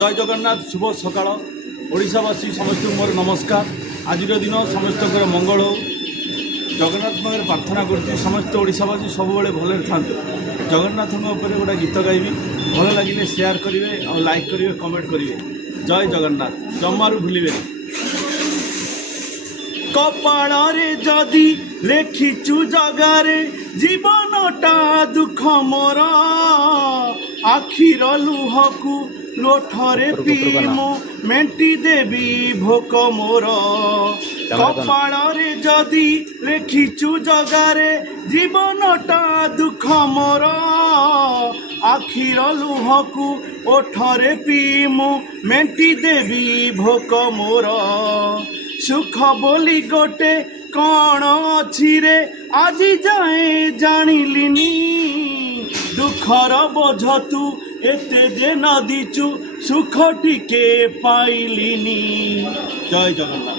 जय जगन्नाथ शुभ सकाळ ओडिशावासी समस्त मोर नमस्कार। आज दिन समस्त मंगल हो जगन्नाथ पाखे प्रार्थना कर समस्त ओडिशावासी सब भले था। जगन्नाथ गोटे गीत गाइबी भल लगे शेयर करेंगे और लाइक करेंगे कमेंट करेंगे। जय जगन्नाथ जमारू भूलिबे कपाल जदि लेखिचु जगारे जीवनटा दुख मोर आखिर लुहकु लोठरे पीमु मेंटी देवी भोक मोर कपाल जदि लेखिचु जगारे जीवनटा दुख मोर आखिर लुहकु ओठरे पीमु मेंटी देवी भोक मोर सुख बोली गोटे कौन अच्छी रे आज जाए जानिलिनी दुखर बोझ तू एते जे न दीचु सुख टिके पाइलिनी। जय जगन्नाथ।